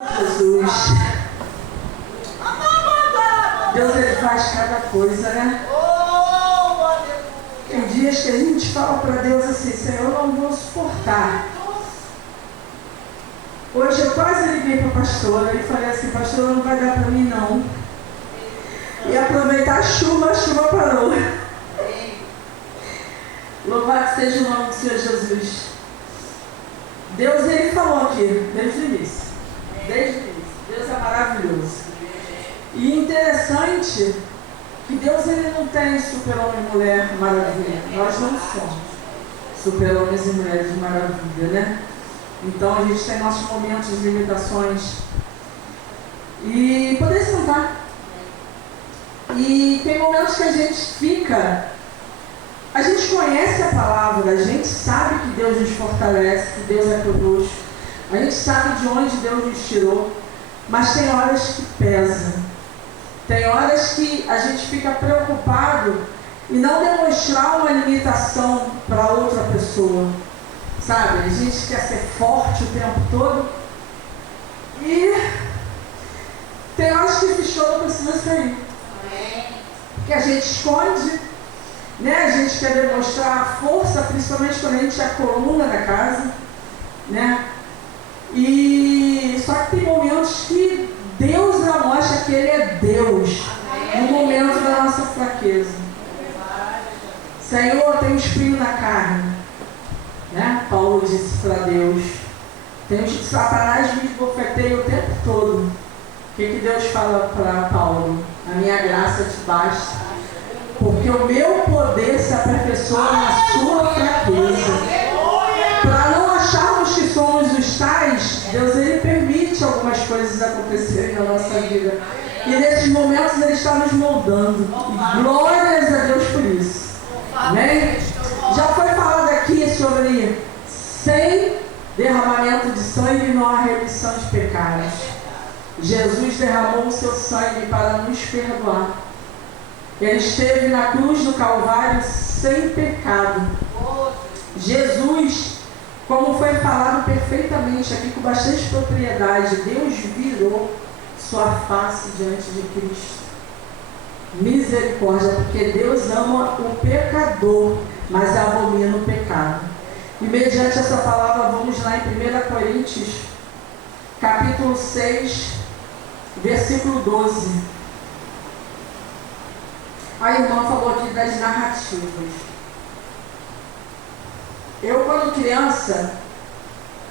Jesus. Deus, Ele faz cada coisa, né? Tem dias que a gente fala para Deus assim: Senhor, eu não vou suportar. Hoje eu quase liguei para a pastora e falei assim: pastora, não vai dar para mim não. E aproveitar a chuva parou. Louvado seja o nome do Senhor Jesus. Deus, Ele falou aqui, desde o início. Desde o início. Deus é maravilhoso. E interessante que Deus, Ele não tem super-homem e mulher maravilha. Nós não somos super-homens e mulheres de maravilha, né? Então a gente tem nossos momentos de limitações. E poder sentar. E tem momentos que a gente fica... A gente conhece a palavra, a gente sabe que Deus nos fortalece, que Deus é conosco. A gente sabe de onde Deus nos tirou. Mas tem horas que pesa. Tem horas que a gente fica preocupado em não demonstrar uma limitação para outra pessoa. Sabe? A gente quer ser forte o tempo todo. E tem horas que esse choro precisa sair. Porque a gente esconde, né? A gente quer demonstrar força, principalmente quando a gente é a coluna da casa, né? E só que tem momentos que Deus já mostra que Ele é Deus, no momento da nossa fraqueza. Senhor, tem um espinho na carne, né? Paulo disse para Deus. Tem um Satanás me esbofeteia o tempo todo. O que Deus fala para Paulo? A minha graça te basta, porque o meu poder se aperfeiçoa na sua fraqueza. Para não acharmos que somos os tais, Deus, Ele permite algumas coisas acontecerem na nossa vida. E nesses momentos Ele está nos moldando. E glórias a Deus por isso. Amém? Já foi falado aqui sobre sem derramamento de sangue não há remissão de pecados. Jesus derramou o seu sangue para nos perdoar. Ele esteve na cruz do Calvário sem pecado. Jesus, como foi falado perfeitamente aqui com bastante propriedade, Deus virou sua face diante de Cristo. Misericórdia, porque Deus ama o pecador, mas abomina o pecado. E mediante essa palavra, vamos lá em 1 Coríntios, capítulo 6, versículo 12. A irmã falou aqui das narrativas. Eu, quando criança,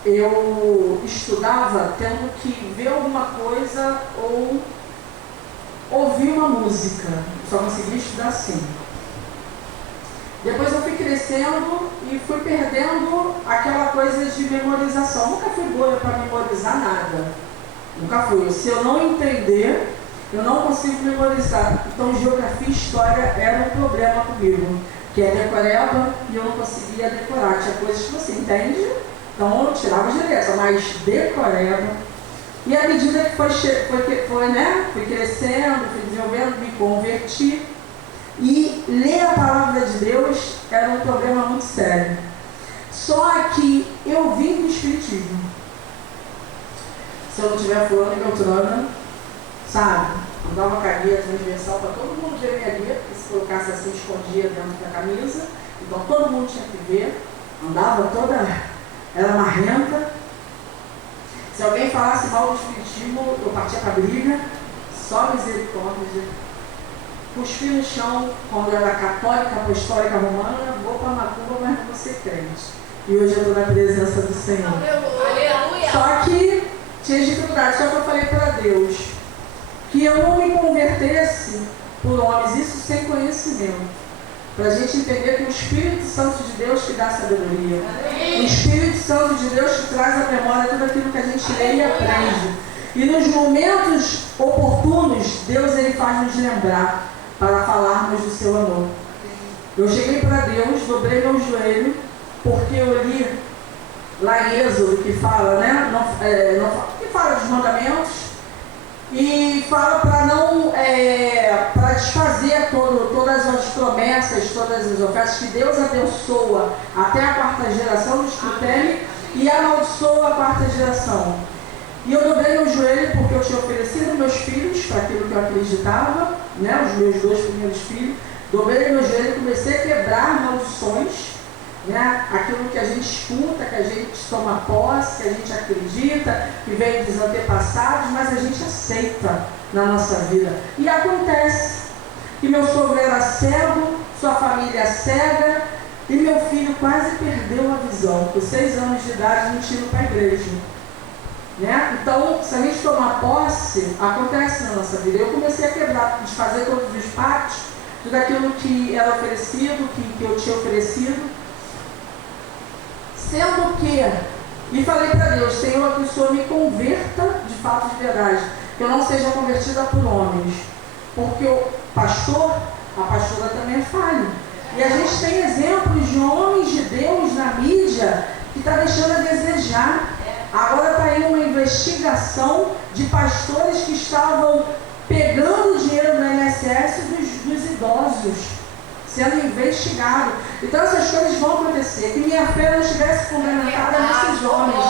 eu estudava tendo que ver alguma coisa ou ouvir uma música. Só conseguia estudar assim. Depois eu fui crescendo e fui perdendo aquela coisa de memorização. Nunca fui boa para memorizar nada. Nunca fui. Se eu não entender, eu não consigo memorizar. Então, geografia e história era um problema comigo. Que é decoreba e eu não conseguia decorar. Tinha coisas que você entende, então eu tirava direto, mas decoreba. E à medida que fui crescendo, fui desenvolvendo, me converti. E ler a palavra de Deus era um problema muito sério. Só que eu vim do Espiritismo. Se eu não tiver fulano e beltrana, sabe? Andava com a guia transversal para todo mundo ver minha guia, porque se colocasse assim, escondia dentro da camisa. Então todo mundo tinha que ver. Andava toda, era marrenta. Se alguém falasse mal do Espiritismo, eu partia para a briga. Só misericórdia. Cuspi no chão, quando eu era católica, apostólica, romana, vou para macumba, mas não vou ser crente. E hoje eu estou na presença do Senhor. Aleluia. Só que tinha dificuldade, só que eu falei para Deus que eu não me convertesse por homens, isso sem conhecimento. Para a gente entender que o Espírito Santo de Deus que dá sabedoria. O Espírito Santo de Deus que traz à memória tudo aquilo que a gente lê e aprende. E nos momentos oportunos, Deus, Ele faz nos lembrar para falarmos do seu amor. Eu cheguei para Deus, dobrei meu joelho, porque eu li lá em Êxodo que fala, né? Que fala dos mandamentos. E fala para não, para desfazer todas as promessas, todas as ofertas, que Deus abençoa até a quarta geração dos que o temem e amaldiçoa a quarta geração. E eu dobrei meu joelho porque eu tinha oferecido meus filhos para aquilo que eu acreditava, né? Os meus 2 primeiros filhos. Dobrei meu joelho e comecei a quebrar maldições, né? Aquilo que a gente escuta, que a gente toma posse, que a gente acredita, que vem dos antepassados, mas a gente aceita na nossa vida. E acontece que meu sogro era cego, sua família cega, e meu filho quase perdeu a visão. Com 6 anos de idade, não tinha ido para a igreja. Né? Então, se a gente tomar posse, acontece na nossa vida. Eu comecei a quebrar, desfazer todos os pactos, tudo aquilo que era oferecido, que eu tinha oferecido. Sendo que, e falei para Deus, Senhor, que o Senhor me converta de fato de verdade, que eu não seja convertida por homens, porque o pastor, a pastora também é falho. E a gente tem exemplos de homens de Deus na mídia que está deixando a desejar. Agora está aí uma investigação de pastores que estavam pegando dinheiro do INSS dos idosos, sendo investigado. Então essas coisas vão acontecer. Que minha fé não estivesse fundamentada nesses homens,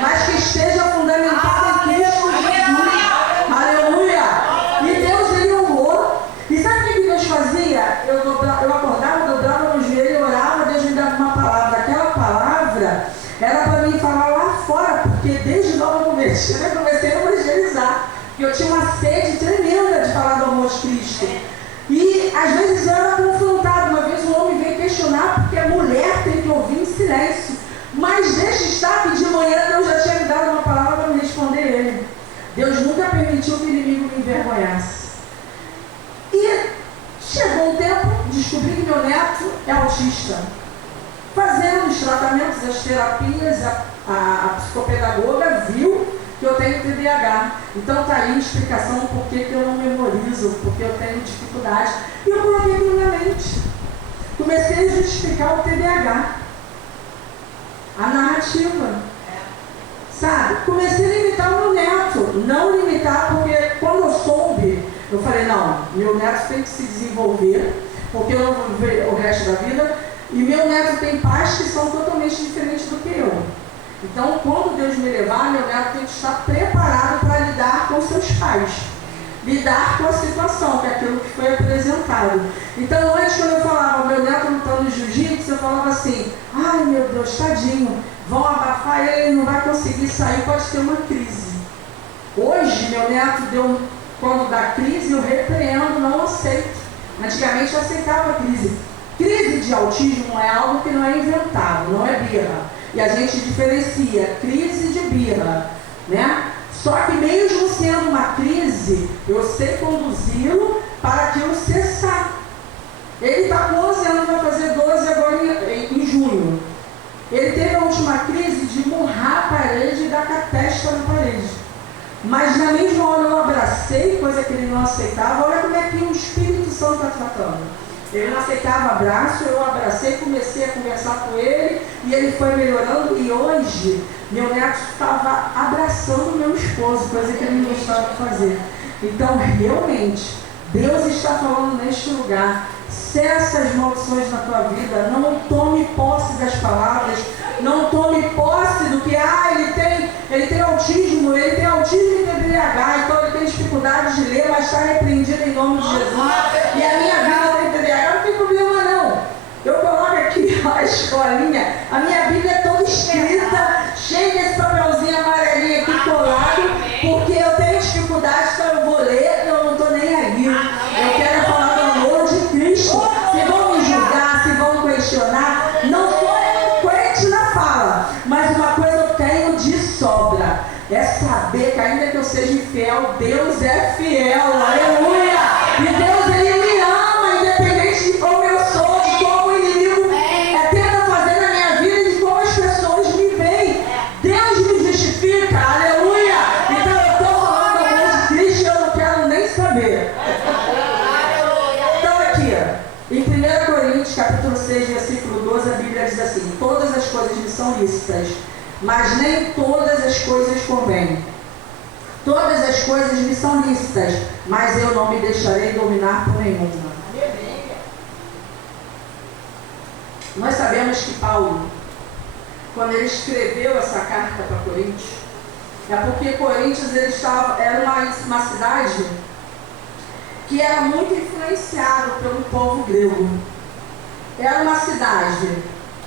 mas que esteja fundamentada em Cristo Jesus. Aleluia! E Deus, Ele honrou. E sabe o que Deus fazia? Eu acordava, dobrava no joelho, eu orava, Deus me dava uma palavra. Aquela palavra era para mim falar lá fora, porque desde nova convertida eu comecei a evangelizar. E eu tinha uma sede tremenda de falar do amor de Cristo. E às vezes eu era confrontado. Uma vez um homem veio questionar porque a mulher tem que ouvir em silêncio. Mas deixa estar que de manhã Deus já tinha me dado uma palavra para me responder ele. Deus nunca permitiu que o inimigo me envergonhasse. E chegou um tempo, descobri que meu neto é autista. Fazendo os tratamentos, as terapias, a psicopedagoga viu que eu tenho TDAH. Então está aí a explicação por que eu não memorizo, porque eu tenho dificuldade. E eu coloquei na minha mente. Comecei a justificar o TDAH. A narrativa. Sabe? Comecei a limitar o meu neto. Não limitar, porque quando eu soube, eu falei, não, meu neto tem que se desenvolver, porque eu não vou viver o resto da vida. E meu neto tem pais que são totalmente diferentes do que eu. Então, quando Deus me levar, meu neto tem que estar preparado para lidar com seus pais. Lidar com a situação, que é aquilo que foi apresentado. Então, antes, quando eu falava, meu neto lutando jiu-jitsu, eu falava assim, ai meu Deus, tadinho, vão abafar ele não vai conseguir sair, pode ter uma crise. Hoje, meu neto quando dá crise, eu repreendo, não aceito. Antigamente eu aceitava a crise. Crise de autismo é algo que não é inventado, não é birra. E a gente diferencia crise de birra, né? Só que mesmo sendo uma crise, eu sei conduzi-lo para aquilo cessar. Ele está com 11 anos, vai fazer 12 agora em junho. Ele teve a última crise de murrar a parede e dar com a testa na parede. Mas na mesma hora eu abracei, coisa que ele não aceitava. Olha como é que o Espírito Santo está tratando. Ele não aceitava abraço, eu abracei, comecei a conversar com ele e ele foi melhorando. E hoje, meu neto estava abraçando meu esposo, coisa que ele não gostava de fazer. Então, realmente, Deus está falando neste lugar. Cessa as maldições na tua vida. Não tome posse das palavras. Não tome posse do que, ele tem autismo e TDAH, então ele tem dificuldade de ler, mas está repreendido em nome de Jesus. E a minha vida tem TDAH, não tem problema não. Eu coloco aqui a escolinha, a minha Bíblia é toda escrita, cheia desse papelzinho amarelinho aqui colado, porque eu tenho dificuldade, então eu vou ler, eu não estou nem aí. Eu quero falar do amor de Cristo. Se vão me julgar, se vão questionar, não sou eloquente na fala, mas uma coisa eu tenho de sobra. É saber que ainda que eu seja infiel, Deus é fiel, aleluia! E Deus, Ele me ama, independente de como eu sou, de como o inimigo tenta fazer na minha vida e de como as pessoas me veem. Deus me justifica, aleluia! Então eu estou falando do amor de Cristo e eu não quero nem saber. Então aqui, em 1 Coríntios, capítulo 6, versículo 12, a Bíblia diz assim, todas as coisas me são lícitas, mas nem todas as coisas convêm. Todas as coisas me são lícitas, mas eu não me deixarei dominar por nenhuma. Nós sabemos que Paulo, quando ele escreveu essa carta para Coríntios, é porque Coríntios era uma cidade que era muito influenciada pelo povo grego. Era uma cidade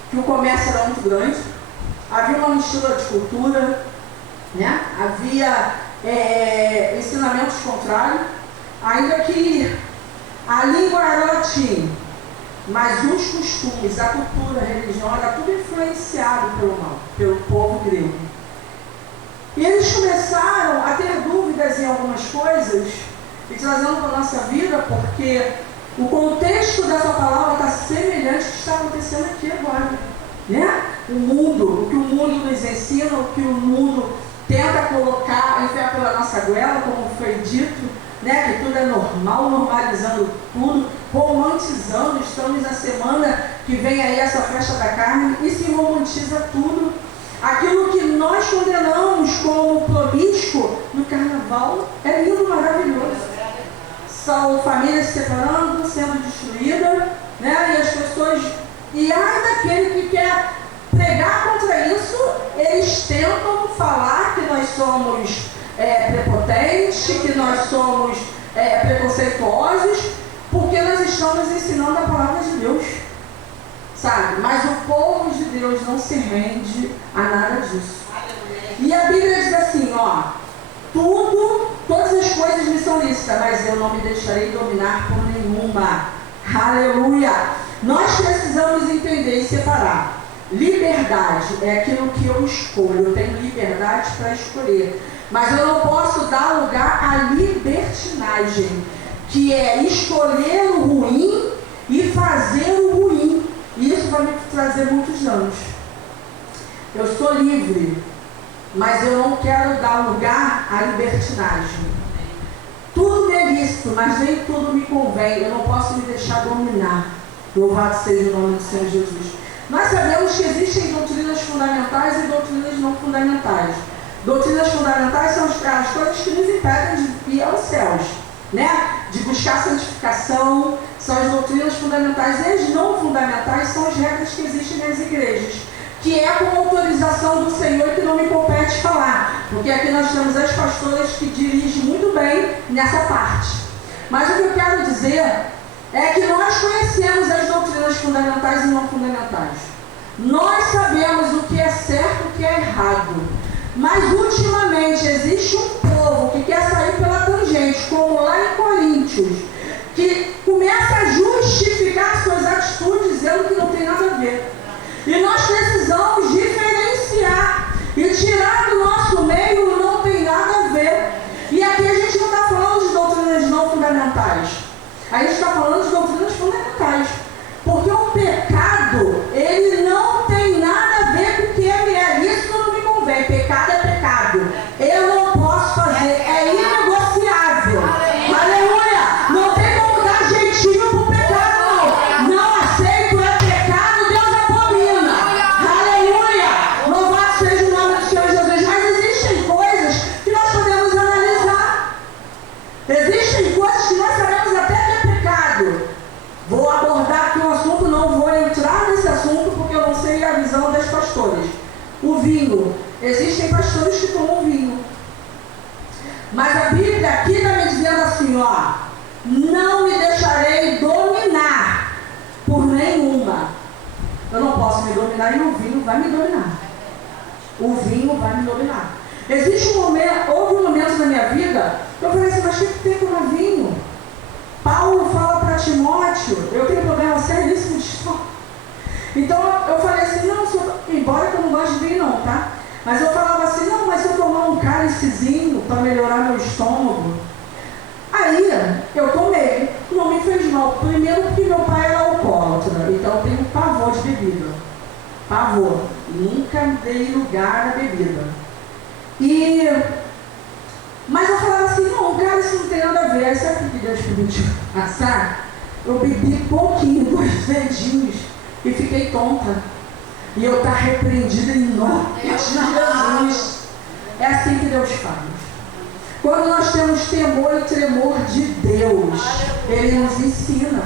que o comércio era muito grande, havia uma mistura de cultura, né? Havia ensinamentos contrários, ainda que a língua era latim, mas os costumes, a cultura, a religião, era tudo influenciado pelo povo grego. E eles começaram a ter dúvidas em algumas coisas, e trazendo para a nossa vida, porque o contexto dessa palavra está semelhante ao que está acontecendo aqui agora, né? O que o mundo nos ensina, o que o mundo tenta colocar, enfiar pela nossa goela, como foi dito, né? Que tudo é normal, normalizando tudo, romantizando. Estamos na semana que vem aí essa festa da carne e se romantiza tudo. Aquilo que nós condenamos como promíscuo no carnaval é lindo, maravilhoso. São famílias se separando, sendo destruídas, né? E as pessoas. E ai daquele que quer pregar contra isso, eles tentam falar que nós somos prepotentes, que nós somos preconceituosos, porque nós estamos ensinando a palavra de Deus, sabe? Mas o povo de Deus não se rende a nada disso. E a Bíblia diz assim, ó, todas as coisas me são lícitas, mas eu não me deixarei dominar por nenhuma. Aleluia! Nós precisamos entender e separar. Liberdade é aquilo que eu escolho, eu tenho liberdade para escolher. Mas eu não posso dar lugar à libertinagem, que é escolher o ruim e fazer o ruim. E isso vai me trazer muitos danos. Eu sou livre, mas eu não quero dar lugar à libertinagem. Tudo é lícito, mas nem tudo me convém. Eu não posso me deixar dominar. Louvado seja o nome do Senhor Jesus. Nós sabemos que existem doutrinas fundamentais e doutrinas não fundamentais. Doutrinas fundamentais são as coisas que nos impedem de ir aos céus, né? De buscar santificação, são as doutrinas fundamentais. E as não fundamentais são as regras que existem nas igrejas, que é com autorização do Senhor que não me compete falar, porque aqui nós temos as pastoras que dirigem muito bem nessa parte. Mas o que eu quero dizer é que nós conhecemos as doutrinas fundamentais e não fundamentais. Nós sabemos o que é certo e o que é errado. Mas ultimamente existe um povo que quer sair pela tangente, como lá em Coríntios, que começa a justificar suas atitudes dizendo que não tem nada a ver. E nós precisamos diferenciar e tirar do nosso meio o não tem nada a ver. E aqui a gente não está falando de doutrinas não fundamentais. A gente está falando de doutrinas fundamentais. Porque o pecado, ele não tem nada a ver com o que é lícito ou não me convém. Pecado é pecado. Eu não posso fazer. É inegociável. Aleluia! Não tem como dar jeitinho pro pecado, não. Não aceito, é pecado, Deus abomina. Aleluia! Louvado seja o nome do Senhor Jesus. Mas existem coisas que nós podemos analisar. Existem coisas que nós sabemos até que é pecado. Vou abordar aqui um assunto, não vou entrar nesse assunto porque eu não sei a visão das pastoras. O vinho. Existem pastores que tomam vinho. Mas a Bíblia aqui está me dizendo assim, ó, não me deixarei dominar por nenhuma. Eu não posso me dominar e o vinho vai me dominar. O vinho vai me dominar. Houve um momento na minha vida que eu falei assim, mas o que tem que tomar vinho? Paulo fala para Timóteo, eu tenho problema seríssimo de estômago. Então eu falei assim, não, embora eu não goste de vinho não, tá? Mas eu falava assim, não, mas se eu tomar um cálicezinho para melhorar meu estômago. Aí eu tomei, não me fez mal. Primeiro porque meu pai era alcoólatra, então eu tenho pavor de bebida. Pavor. Nunca dei lugar à bebida. Mas eu falava assim, não, cara, isso não tem nada a ver. Aí sabe o que Deus permitiu passar? Eu bebi pouquinho, 2 dedinhos, e fiquei tonta. E eu estou repreendida em nome de Jesus. É assim que Deus faz. Quando nós temos temor e tremor de Deus, Ele nos ensina.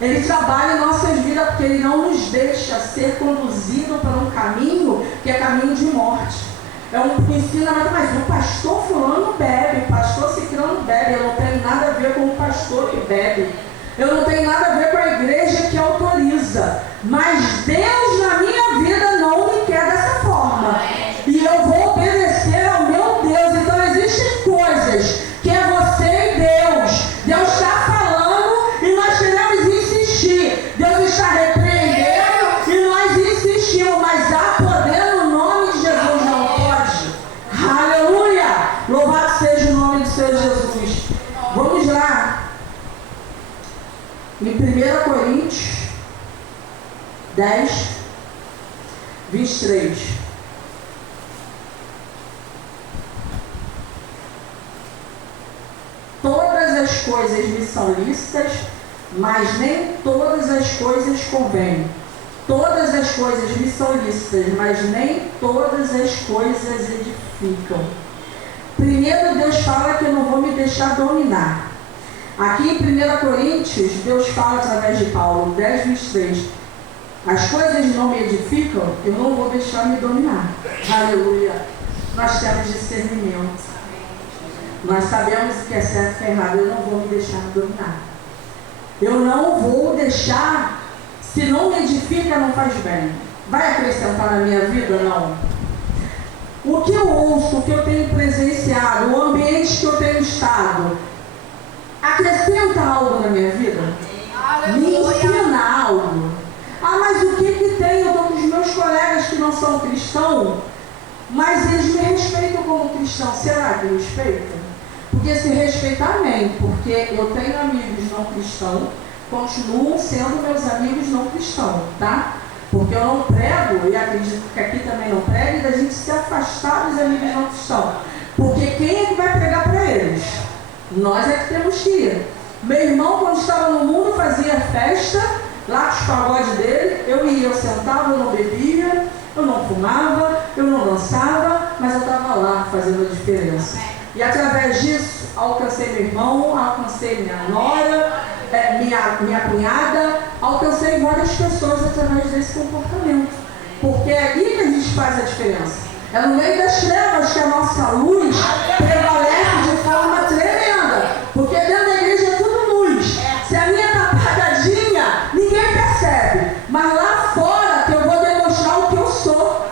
Ele trabalha em nossas vidas porque Ele não nos deixa ser conduzido para um caminho que é caminho de morte. é um ensinamento, mas o pastor fulano bebe, o pastor ciclano bebe, eu não tenho nada a ver com o pastor que bebe, eu não tenho nada a ver com a igreja que autoriza, mas Deus na minha vida não me quer dessa forma, e eu vou obedecer ao meu Deus. Então existem coisas que é você e Deus está falando e nós queremos insistir, Deus está repreendendo e nós insistimos, mas há poder no nome de Jesus, não pode. Aleluia! Louvado seja o nome do Senhor Jesus. Vamos lá. Em 1 Coríntios 10, 23. Todas as coisas me são lícitas, mas nem todas as coisas convêm. Todas as coisas me são lícitas, mas nem todas as coisas edificam. Primeiro Deus fala que eu não vou me deixar dominar. Aqui em 1 Coríntios, Deus fala através de Paulo, 10, 23. As coisas não me edificam, eu não vou deixar me dominar. Aleluia. Nós temos discernimento. Nós sabemos o que é certo e o que é errado. Eu não vou me deixar me dominar. Eu não vou deixar. Se não me edifica, não faz bem. Vai acrescentar na minha vida? Não. O que eu ouço, o que eu tenho presenciado, o ambiente que eu tenho estado, acrescenta algo na minha vida? Me ensina algo? Ah, mas o que tem? Eu estou com os meus colegas que não são cristãos, mas eles me respeitam como cristão. Será que me respeitam? Porque se respeitar, amém. Porque eu tenho amigos não cristãos, continuam sendo meus amigos não cristãos, tá? Porque eu não prego, e acredito que aqui também não prego, e da gente se afastar dos amigos não cristãos. Porque quem é que vai pregar para eles? Nós é que temos que ir. Meu irmão, quando estava no mundo, fazia festa, lá com os pagodes dele, eu ia, eu sentava, eu não bebia, eu não fumava, eu não dançava, mas eu estava lá fazendo a diferença. E através disso, alcancei meu irmão, alcancei minha nora, minha cunhada, alcancei várias pessoas através desse comportamento. Porque é ali que a gente faz a diferença. É no meio das trevas que a nossa luz prevalece de forma tremenda. Porque dentro da igreja é tudo luz. Se a minha está apagadinha, ninguém percebe. Mas lá fora que eu vou demonstrar o que eu sou.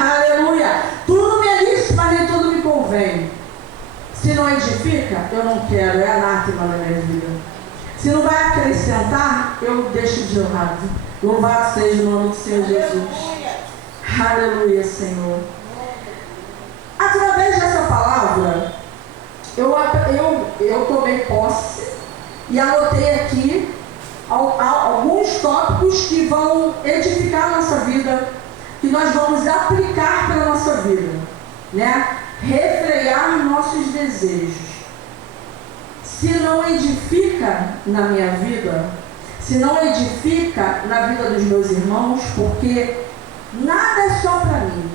Aleluia. Tudo me é lícito, mas nem tudo me convém. Se não edifica, eu não quero. É anátema na minha vida. Se não vai acrescentar, eu deixo de lado. Louvado seja o nome do Senhor Jesus. Aleluia, Senhor. Através dessa palavra, eu tomei posse e anotei aqui alguns tópicos que vão edificar a nossa vida, que nós vamos aplicar para a nossa vida, né? Refrear nossos desejos. Se não edifica na minha vida, se não edifica na vida dos meus irmãos, porque nada é só para mim.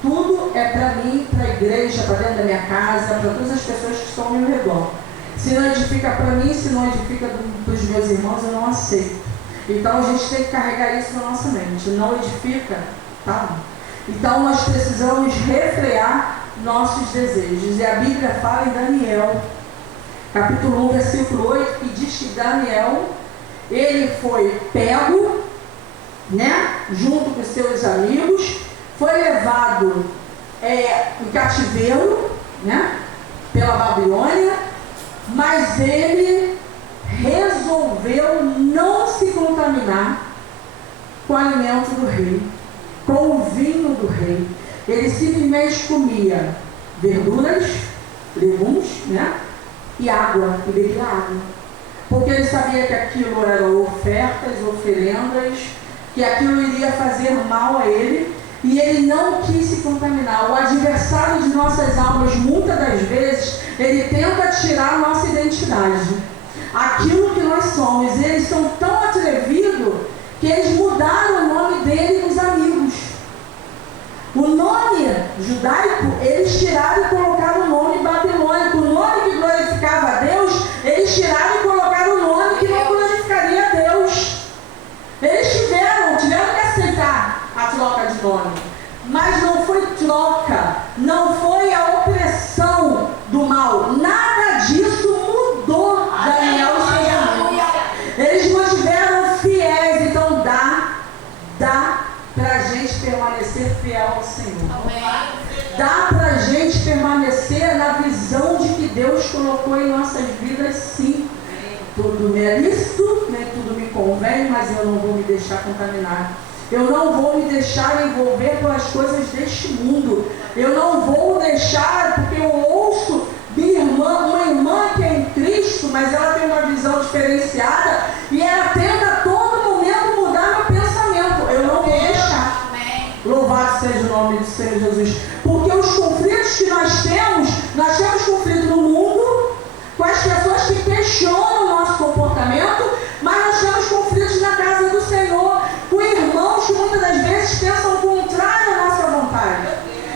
Tudo é para mim, para a igreja, para dentro da minha casa, para todas as pessoas que estão ao meu redor. Se não edifica para mim, se não edifica para os meus irmãos, eu não aceito. Então a gente tem que carregar isso na nossa mente. Não edifica, tá bom. Então nós precisamos refrear nossos desejos. E a Bíblia fala em Daniel, capítulo 1, versículo 8, que diz que Daniel, ele foi pego, né, junto com seus amigos, foi levado em cativeiro, né, pela Babilônia, mas ele resolveu não se contaminar com o alimento do rei, com o vinho do rei. Ele simplesmente comia verduras, legumes, né, e água, e bebia água. Porque ele sabia que aquilo eram ofertas, oferendas, que aquilo iria fazer mal a ele, e ele não quis se contaminar. O adversário de nossas almas, muitas das vezes, ele tenta tirar a nossa identidade, aquilo que nós somos. Eles são tão atrevidos que eles mudaram o nome dele nos amigos. O nome judaico, eles tiraram e colocaram o nome babilônico. O nome que glorificava a Deus, eles tiraram e colocaram o nome que não glorificaria a Deus. Eles tiveram que aceitar a troca de nome. Mas não foi troca colocou em nossas vidas, sim. Tudo me é lícito, nem tudo me convém, mas eu não vou me deixar contaminar. Eu não vou me deixar envolver pelas coisas deste mundo. Eu não vou deixar, porque eu ouço minha irmã, uma irmã que é em Cristo, mas ela tem uma visão diferenciada e ela tenta a todo momento mudar meu pensamento. Eu não vou deixar. Louvado seja o nome do Senhor Jesus. Porque os conflitos que nós temos conflito no mundo, com as pessoas que questionam o nosso comportamento, mas nós temos conflitos na casa do Senhor, com irmãos que muitas das vezes pensam o contrário à nossa vontade.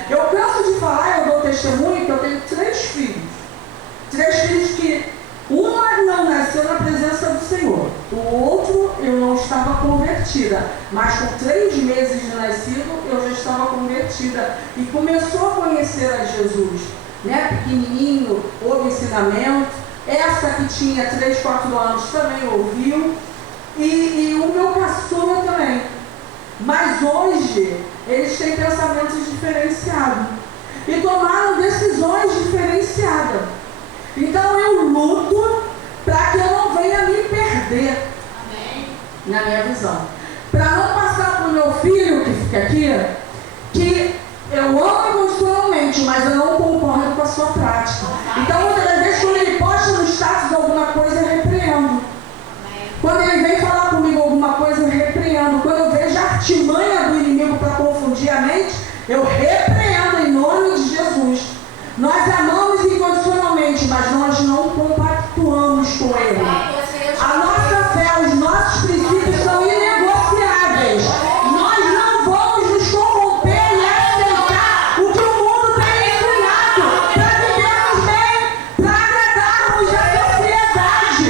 Eu canso de falar, eu dou testemunho que eu tenho 3 filhos. 3 filhos que uma não nasceu na presença do Senhor, o outro eu não estava convertida, mas com 3 meses de nascido eu já estava convertida e começou a conhecer a Jesus, né? Pequenininho, houve ensinamento. Essa que tinha 3, 4 anos também ouviu, e o meu caçula também. Mas hoje eles têm pensamentos diferenciados e tomaram decisões diferenciadas. Então eu luto para que eu não venha me perder. Amém. Na minha visão. Para não passar para o meu filho que fica aqui, que eu amo incondicionalmente, mas eu não concordo com a sua prática. Então muitas das vezes quando ele posta no status alguma coisa, eu repreendo. Quando ele vem falar comigo alguma coisa, eu repreendo. Quando eu vejo a artimanha do inimigo para confundir a mente, eu repreendo em nome de Jesus. Nós amamos incondicionalmente, mas nós não compactuamos com ele. A nossa fé, os nossos princípios são inegociáveis. Nós não vamos nos corromper e aceitar o que o mundo tem ensinado para vivermos bem, para agradarmos a sociedade.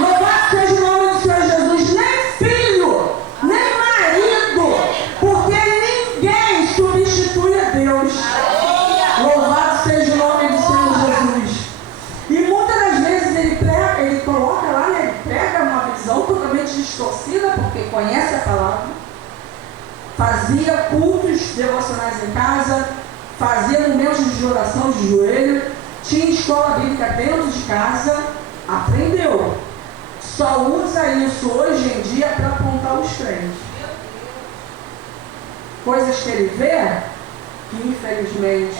Louvado seja o nome do Senhor Jesus. Nem filho, nem marido, porque ninguém substitui a Deus. Louvado seja o nome do Senhor Jesus. E muitas das vezes ele coloca lá, né, ele prega uma visão totalmente distorcida, porque conhece a palavra, fazia cultos devocionais em casa, fazia momentos de oração de joelho, tinha escola bíblica dentro de casa, aprendeu. Só usa isso hoje em dia para apontar os crentes. Coisas que ele vê, que infelizmente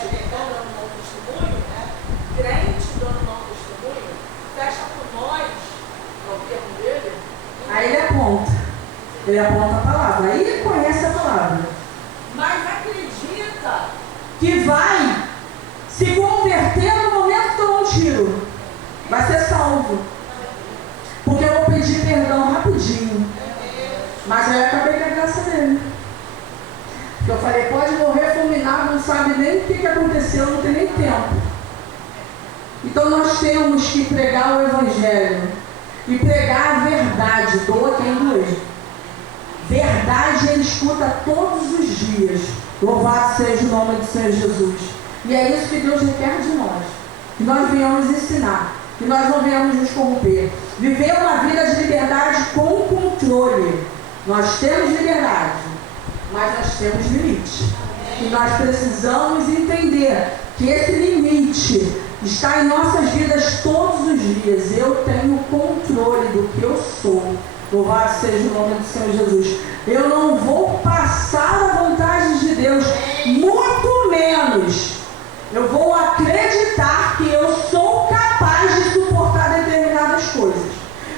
crente dando mau testemunho, fecha por nós, é o termo dele. Aí ele aponta a palavra, aí ele conhece a palavra. Mas acredita Que vai se converter no momento que tomar um tiro. Vai ser salvo. Porque eu vou pedir perdão rapidinho. Mas aí eu acabei com a graça dele. Porque eu falei, pode morrer fulminado, não sabe nem o que aconteceu, não tem nem tempo. Então nós temos que pregar o Evangelho e pregar a verdade, doa quem doer. Verdade ele escuta todos os dias. Louvado seja o nome do Senhor Jesus. E é isso que Deus requer de nós. Que nós venhamos ensinar, que nós não venhamos nos corromper. Viver uma vida de liberdade com controle. Nós temos liberdade, mas nós temos limite. E nós precisamos entender que esse limite está em nossas vidas todos os dias. Eu tenho controle do que eu sou. Louvado seja o nome do Senhor Jesus. Eu não vou passar a vontade de Deus, muito menos. Eu vou acreditar que eu sou capaz de suportar determinadas coisas.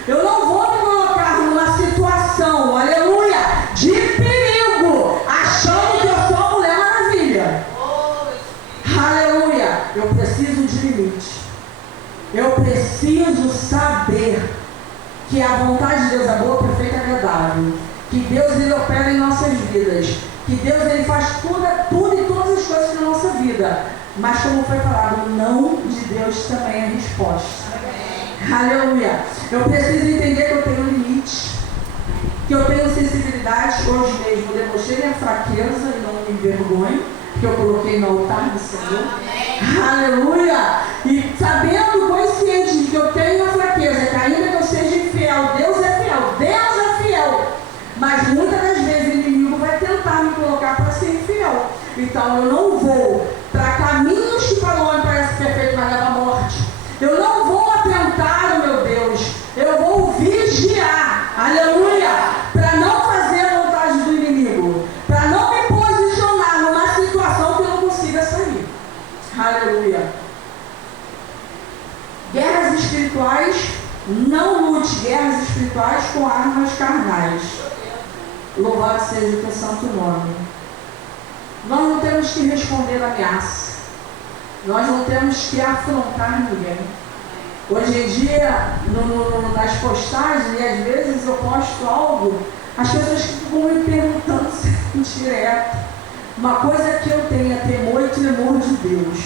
Eu não vou me colocar numa situação, aleluia, de perigo, achando que eu sou a Mulher Maravilha. Aleluia. Eu preciso de limite. Eu preciso saber que a vontade de Deus é boa, perfeita e agradável. Que Deus ele opera em nossas vidas. Que Deus ele faz tudo e todas as coisas na nossa vida. Mas como foi falado, o não de Deus também é a resposta. Aleluia. Eu preciso entender que eu tenho limite. Que eu tenho sensibilidade. Hoje mesmo eu demonstrei minha fraqueza e não me envergonho. Que eu coloquei no altar do Senhor. Aleluia. E sabendo, consciente de que eu tenho uma fraqueza, que ainda que eu seja infiel, Deus é fiel. Deus é fiel. Mas muitas das vezes o inimigo vai tentar me colocar para ser infiel. Então eu não vou para caminhos que para o homem parece perfeito, mas leva à morte. Eu não espirituais, não lute guerras espirituais com armas carnais. Louvado seja o teu santo nome. Nós não temos que responder ameaça. Nós não temos que afrontar ninguém. Hoje em dia, nas postagens, e às vezes eu posto algo, as pessoas ficam me perguntando direto. Uma coisa que eu tenho é temor e tremor de Deus.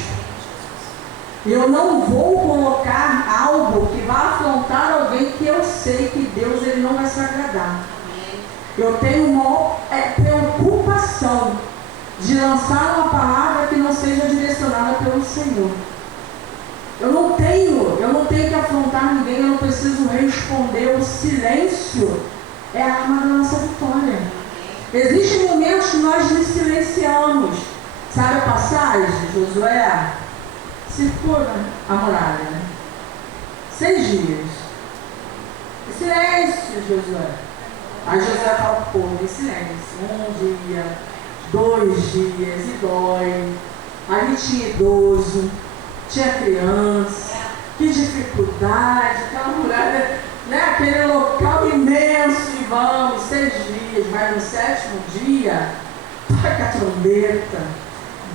Eu não vou colocar algo que vá afrontar alguém que eu sei que Deus ele não vai se agradar. Eu tenho uma preocupação de lançar uma palavra que não seja direcionada pelo Senhor. Eu não tenho que afrontar ninguém, eu não preciso responder. O silêncio é a arma da nossa vitória. Existem momentos que nós nos silenciamos. Sabe a passagem, Josué? Circula a muralha. 6 dias. Silêncio, Josué. Aí Josué fala para o povo, em silêncio. 1 dia, 2 dias, e dói. Aí tinha idoso, tinha criança. Que dificuldade, aquela muralha, né? Aquele local imenso, e vamos, 6 dias, mas no 7º dia, toca a trombeta,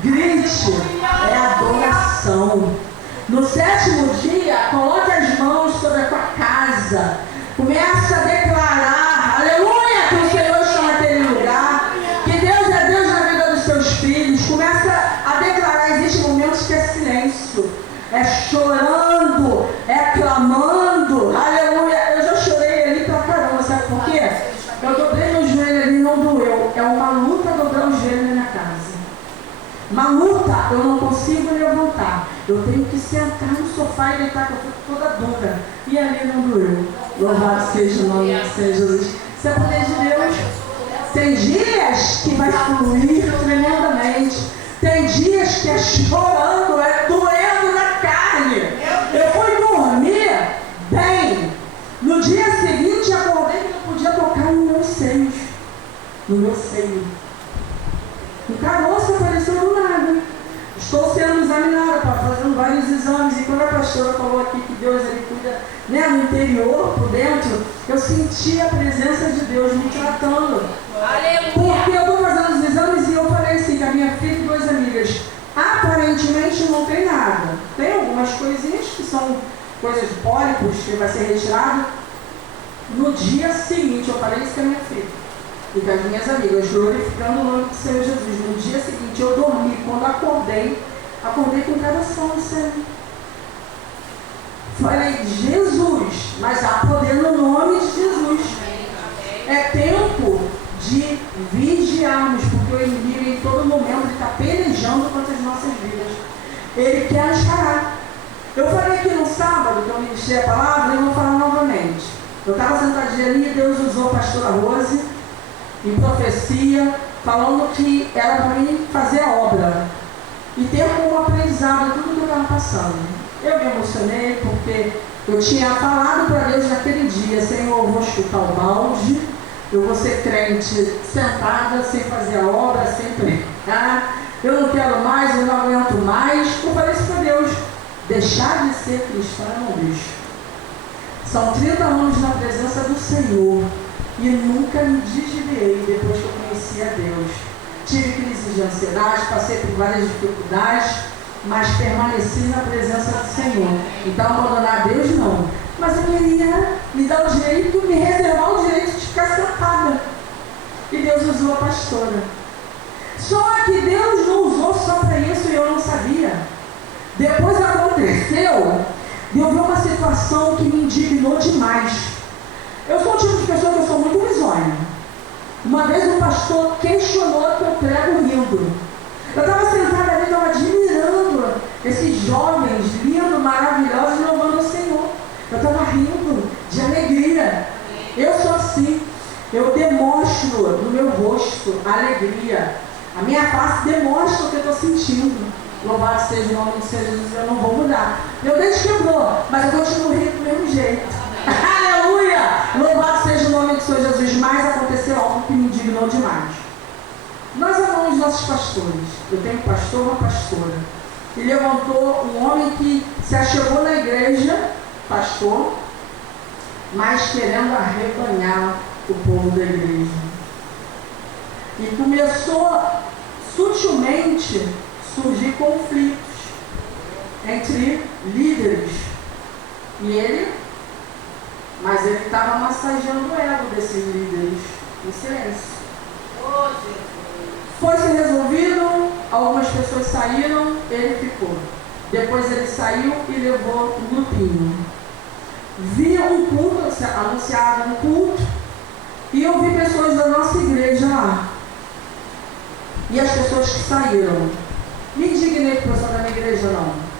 grite, é adoração. No 7º dia, coloque as mãos sobre a tua casa, começa a declarar, aleluia, que o Senhor está naquele lugar, que Deus é Deus na vida dos seus filhos. Começa a declarar. Existem momentos que é silêncio, é chorando, é clamando, aleluia. Eu já chorei ali pra caramba, sabe por quê? Eu dobrei meu joelho ali, não doeu. É uma luta dobrar o joelho na minha casa. Uma luta, eu não consigo levantar. Eu tenho que sentar no sofá e deitar, que eu fico toda dura. E ali não doeu. Louvado seja o nome do Senhor Jesus. Isso é poder de Deus. Tem dias que vai fluir tremendamente. Tem dias que é chorando, é doendo na carne. Eu fui dormir bem. No dia seguinte, acordei que não podia tocar nos meus seios. No meu seio. O caroço apareceu do nada. Estou sendo examinada, fazendo vários exames. E quando a pastora falou aqui que Deus ele cuida, né, no interior, por dentro, eu senti a presença de Deus me tratando. Aleluia. Porque eu estou fazendo os exames e eu falei assim com a minha filha e 2 amigas. Aparentemente não tem nada. Tem algumas coisinhas que são coisas de pólipos que vai ser retirado. No dia seguinte, eu falei isso com a minha filha e com as minhas amigas, glorificando o nome do Senhor Jesus. No dia seguinte eu dormi, quando acordei com o coração no céu. Falei, Jesus, mas há poder no nome de Jesus. É tempo de vigiarmos, porque o inimigo em todo momento está pelejando contra as nossas vidas. Ele quer nos parar. Eu falei aqui no sábado, que eu ministrei a palavra, e vou falar novamente. Eu estava sentadinha ali e Deus usou a pastora Rose em profecia, falando que era para mim fazer a obra e ter como aprendizado tudo que eu estava passando. Eu me emocionei porque eu tinha falado para Deus naquele dia: Senhor, eu vou chutar o balde, eu vou ser crente sentada, sem fazer a obra, sem pregar, eu não quero mais, eu não aguento mais. Eu falei isso para Deus: deixar de ser cristão é um bicho. São 30 anos na presença do Senhor e nunca me desviei depois que eu conheci a Deus. Tive crise de ansiedade, passei por várias dificuldades, mas permaneci na presença do Senhor. Então abandonar Deus não. Mas eu queria me dar o direito, me reservar o direito de ficar sentada. E Deus usou a pastora. Só que Deus não usou só para isso e eu não sabia. Depois aconteceu de eu ver uma situação que me indignou demais. Eu sou o tipo de pessoa que eu sou muito risonha. Uma vez um pastor questionou que eu prego rindo. Eu estava sentada ali, estava admirando esses jovens lindos, maravilhosos, louvando o Senhor. Eu estava rindo de alegria. Eu sou assim. Eu demonstro no meu rosto a alegria. A minha face demonstra o que eu estou sentindo. Louvado seja o nome do Senhor Jesus, eu não vou mudar. Meu dente quebrou, mas eu continuo rindo do mesmo jeito. Aleluia! Louvado seja o nome do Senhor Jesus. Mas aconteceu algo que me indignou demais. Nós amamos nossos pastores. Eu tenho um pastor, uma pastora. E levantou um homem que se achegou na igreja pastor, mas querendo arrebanhar o povo da igreja. E começou sutilmente surgir conflitos entre líderes. Mas ele estava massageando o ego desses líderes em silêncio. Foi se resolvido, algumas pessoas saíram, ele ficou. Depois ele saiu e levou um grupinho. Vi um culto, anunciado um culto, e eu vi pessoas da nossa igreja lá. E as pessoas que saíram. Me indignei com o pessoal da minha igreja, não.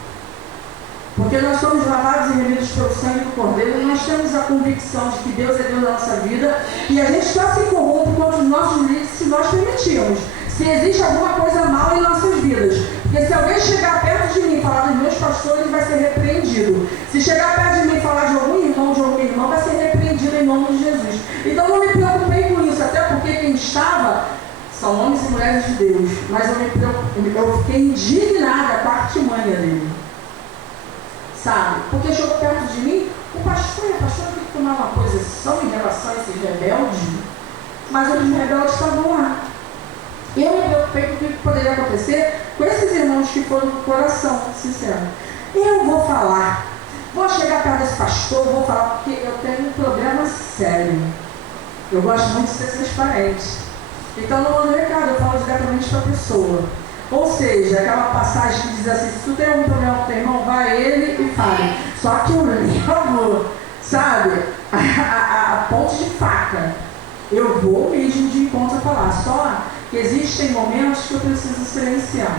Porque nós somos lavados e remidos pelo sangue do Cordeiro, e nós temos a convicção de que Deus é Deus da nossa vida, e a gente só se corrompe contra os nossos líderes se nós permitirmos. Se existe alguma coisa mal em nossas vidas. Porque se alguém chegar perto de mim e falar dos meus pastores, vai ser repreendido. Se chegar perto de mim e falar de algum irmão, de alguma irmã, vai ser repreendido em nome de Jesus. Então não me preocupei com isso, até porque quem estava são homens e mulheres de Deus. Mas eu fiquei indignada com a artimanha dele. Sabe? Porque chegou perto de mim, o pastor e a pastora tem que tomar uma posição em relação a esses rebeldes. Mas os rebeldes estavam lá. Eu me preocupei com o que poderia acontecer com esses irmãos que foram do coração, sincero. Eu vou falar, vou chegar perto desse pastor, vou falar, porque eu tenho um problema sério. Eu gosto muito de ser transparente. Então não mando recado, eu falo diretamente para a pessoa. Ou seja, aquela passagem que diz assim, se tu tem algum problema com teu irmão, vai ele e fale. Só que eu levo, sabe, a ponte de faca. Eu vou mesmo de encontro a falar. Só que existem momentos que eu preciso silenciar.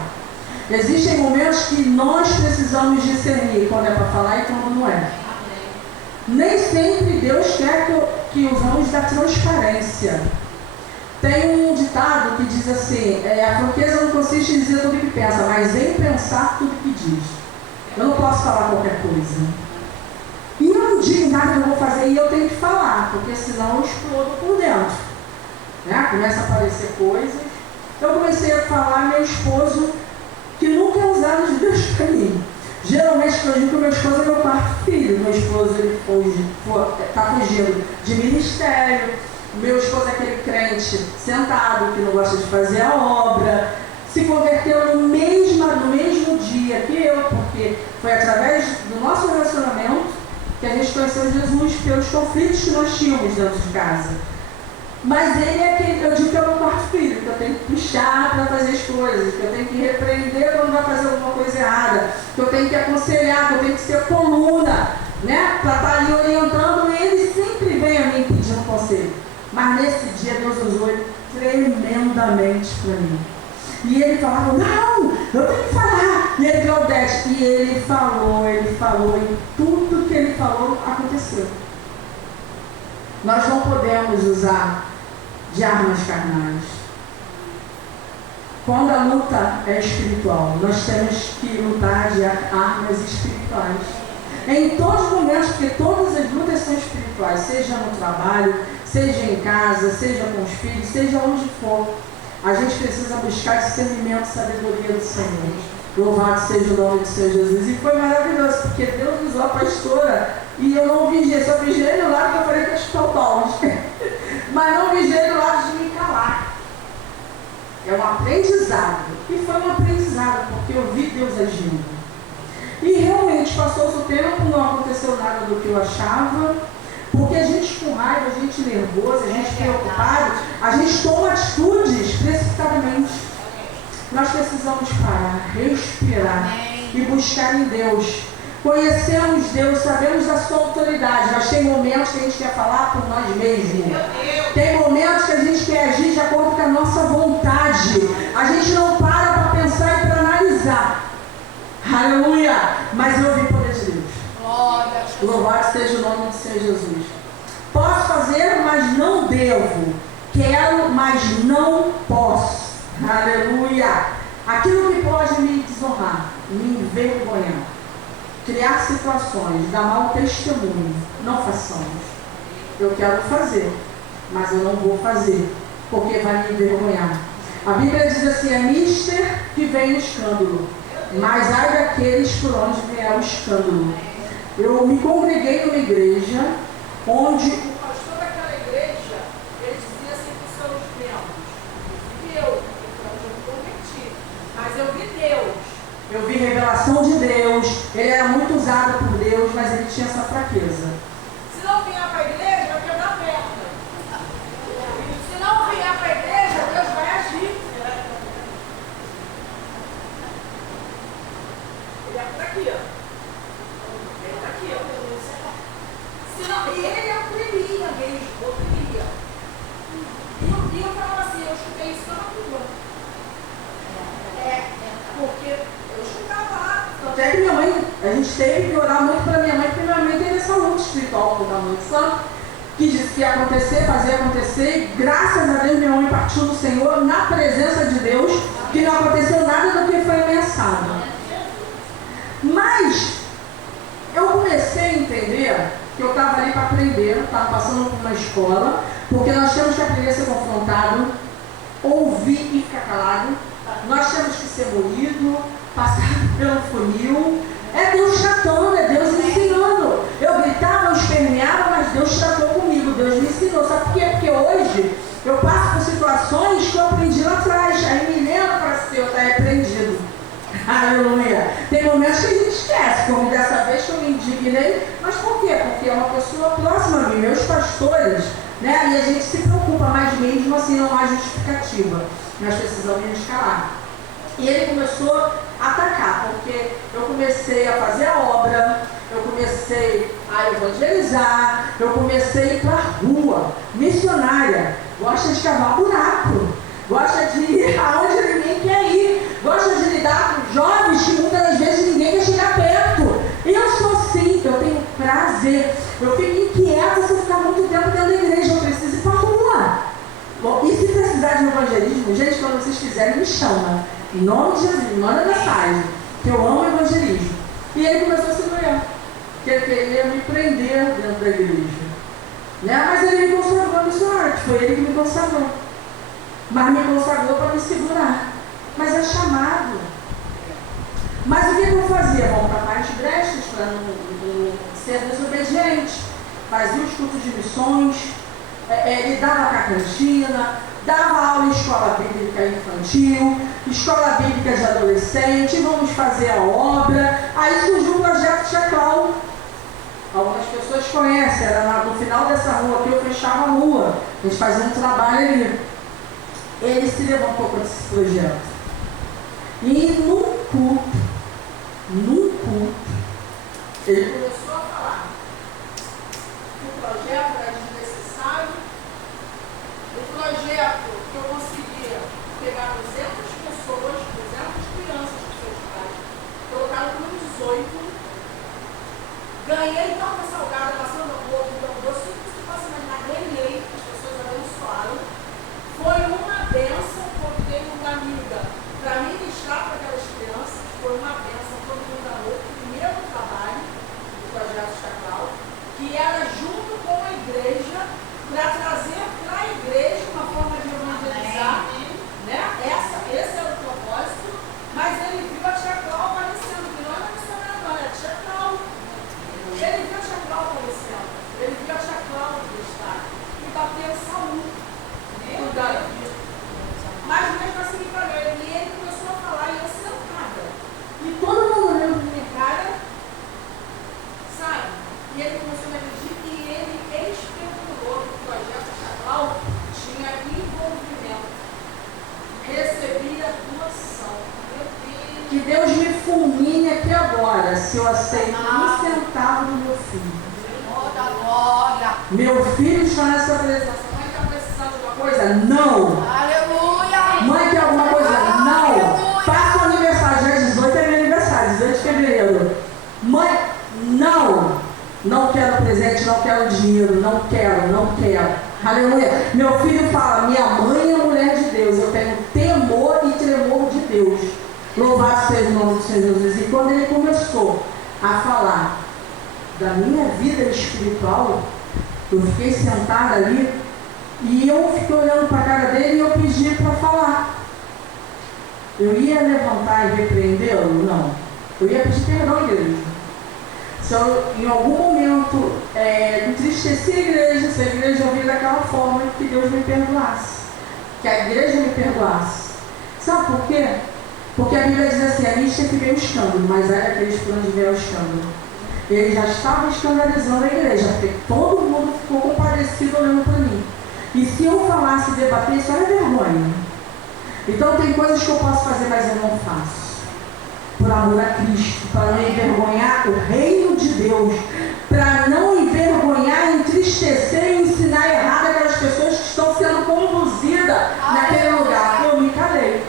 Existem momentos que nós precisamos discernir quando é para falar e quando não é. Nem sempre Deus quer que usamos da transparência. Tem um ditado que diz assim, a franqueza não consiste em dizer tudo o que pensa, mas em pensar tudo o que diz. Eu não posso falar qualquer coisa. E eu não digo nada que eu vou fazer e eu tenho que falar, porque senão eu explodo por dentro. Né? Começa a aparecer coisas. Eu comecei a falar meu esposo, que nunca é usado de Deus para mim. Geralmente, eu digo que o meu esposo é meu quarto filho. Meu esposo está fugindo de ministério. Meu esposo é aquele crente sentado, que não gosta de fazer a obra. Se converteu no mesmo dia que eu, porque foi através do nosso relacionamento que a gente conheceu Jesus, pelos conflitos que nós tínhamos dentro de casa. Mas ele é aquele, eu digo que é o meu quarto filho, que eu tenho que puxar para fazer as coisas, que eu tenho que repreender quando vai fazer alguma coisa errada, que eu tenho que aconselhar, que eu tenho que ser coluna, né? Para estar ali orientando, e ele sempre vem a mim pedindo conselho. Mas nesse dia Deus usou ele tremendamente para mim. E ele falava, não, eu tenho que falar. E ele deu o 10. E ele falou, e tudo que ele falou aconteceu. Nós não podemos usar de armas carnais. Quando a luta é espiritual, nós temos que lutar de armas espirituais. Em todos os momentos, porque todas as lutas são espirituais, seja no trabalho, seja em casa, seja com os filhos, seja onde for. A gente precisa buscar discernimento e sabedoria do Senhor. Louvado seja o nome do Senhor Jesus. E foi maravilhoso, porque Deus usou a pastora e eu não vigiei, só vigiei no lado que eu falei que eu estou palmas. Mas não vigiei no lado de me calar. É um aprendizado. E foi um aprendizado, porque eu vi Deus agindo. E realmente passou-se o tempo, não aconteceu nada do que eu achava. Porque a gente com raiva, a gente nervoso, a gente preocupado, a gente toma atitudes precipitadamente. Nós precisamos parar, respirar e buscar em Deus. Conhecemos Deus, sabemos da sua autoridade, mas tem momentos que a gente quer falar por nós mesmos. Tem momentos que a gente quer agir de acordo com a nossa vontade. A gente não para pensar e para analisar. Aleluia! Mas eu ouvi o poder de Deus. Louvado seja o nome do Senhor Jesus. Posso fazer, mas não devo. Quero, mas não posso. Aleluia. Aquilo que pode me desonrar, me envergonhar, criar situações, dar mau testemunho, não façamos. Eu quero fazer, mas eu não vou fazer, porque vai me envergonhar. A Bíblia diz assim, é mister que vem o escândalo, mas ai daqueles por onde vier o escândalo. eu me congreguei numa igreja onde O pastor daquela igreja, ele dizia assim para os seus membros: eu me converti, mas eu vi Deus. eu vi revelação de Deus, ele era muito usado por Deus, mas ele tinha essa fraqueza. Se não vier para a igreja, vai quebrar a perna. Se não vier para a igreja, Deus vai agir. Ele é por aqui, ó. Ele está aqui, ó. E ele acolheria mesmo, acolheria. E eu falava assim, eu escutei isso na rua. Porque eu escutava lá. Até que minha mãe, a gente teve que orar muito para minha mãe, porque minha mãe teve essa luta espiritual com a mãe santo, que disse que ia acontecer, fazia acontecer, e graças a Deus minha mãe partiu do Senhor na presença de Deus, que não aconteceu nada do que foi ameaçado. Mas eu comecei a entender que eu estava ali para aprender, estava passando por uma escola, porque nós temos que aprender a ser confrontado, ouvir e ficar calado, nós temos que ser moído, passar pelo funil, é Deus tratando, é Deus ensinando. Eu gritava, eu esperneava, mas Deus tratou comigo, Deus me ensinou. Sabe por quê? Porque hoje eu passo por situações que eu aprendi lá atrás, aí me lembro para ser, eu estar repreendido. Aleluia. Tem momentos que a gente esquece, como dessa vez que eu me indignei, mas por quê? Porque é uma pessoa próxima a mim, meus pastores, né? E a gente se preocupa, mas mesmo assim não há justificativa. Nós precisamos nos calar. E ele começou a atacar, porque eu comecei a fazer a obra, eu comecei a evangelizar, eu comecei a ir para a rua, missionária, gosta de cavar buraco, gosta de ir aonde ninguém quer ir, gosta de lidar com jovens que muitas das vezes ninguém quer chegar perto. Eu sou assim, eu tenho prazer, eu fico inquieta se eu ficar muito tempo dentro da igreja, eu preciso ir para a rua. Bom, e se precisar de um evangelismo, gente, quando vocês quiserem, me chama. Em nome de Jesus, manda mensagem, que eu amo evangelismo. E ele começou a se doer, que ele queria me prender dentro da igreja. Né? Mas ele me consagrou missionário, foi ele que me consagrou. Mas me consagrou para me segurar. Mas é chamado. Mas o que eu fazia? Montar mais brechas para não ser desobediente. Fazia os cultos de missões, lidava com a cantina, dava aula em escola bíblica infantil, escola bíblica de adolescente, vamos fazer a obra. Aí surgiu o projeto Chaclau. Algumas pessoas conhecem, era no final dessa rua aqui, eu fechava a rua, a gente fazia um trabalho ali. Ele se levantou com esse projeto. E num culto, ele começou a falar que o projeto era desnecessário, o projeto que eu conseguia pegar 200 pessoas, 200 crianças com seus pais, colocaram com 18, ganhei torta salgada passando no boca, então doce, tudo que você possa imaginar, ganhei, as pessoas abençoaram. Foi uma benção, porque uma amiga para ministrar para aquelas crianças, foi uma benção, todo mundo amou, o primeiro trabalho do projeto Chaclau, que era junto com a igreja, para trazer para a igreja uma forma de evangelizar, né? Esse era o propósito, mas ele viu a Chaclau aparecendo, que não era missionário, não, era Chaclau. Ele viu a Chaclau aparecendo, ele viu a Chaclau do estado, e bateu saúde. Mas mesmo assim para ele, e ele começou a falar e eu sentada. E todo mundo olhando para minha cara, sabe? E ele começou a me agredir e ele especulou que o projeto Chaclau tinha envolvimento. Recebia doação. Meu Deus. Que Deus me fulmine aqui agora, se eu aceito um centavo do meu filho. Meu filho está nessa presença. Coisa? Não. Aleluia. Mãe quer alguma coisa? Não. Aleluia. Faça o aniversário, dia 18 é meu aniversário, 18 de fevereiro. Mãe, não. Não quero presente, não quero dinheiro, não quero. Aleluia. Meu filho fala, minha mãe é mulher de Deus, eu tenho temor e tremor de Deus. Louvado seja o nome do Senhor Jesus. E quando ele começou a falar da minha vida espiritual, eu fiquei sentada ali, e eu fiquei olhando para a cara dele e eu pedi para falar. Eu ia levantar e repreendê-lo? Não. Eu ia pedir perdão à igreja. se eu em algum momento entristeci a igreja, se a igreja ouvir daquela forma, que Deus me perdoasse, que a igreja me perdoasse. Sabe por quê? Porque a Bíblia diz assim, a lista que veio o escândalo, mas era aqueles por onde veio o escândalo. Ele já estava escandalizando a igreja, porque todo mundo ficou compadecido olhando para mim. E se eu falasse e debater, isso era vergonha. Então tem coisas que eu posso fazer, mas eu não faço. Por amor a Cristo, para não envergonhar o reino de Deus, para não envergonhar, entristecer e ensinar errado aquelas pessoas que estão sendo conduzidas naquele lugar. Eu me calei.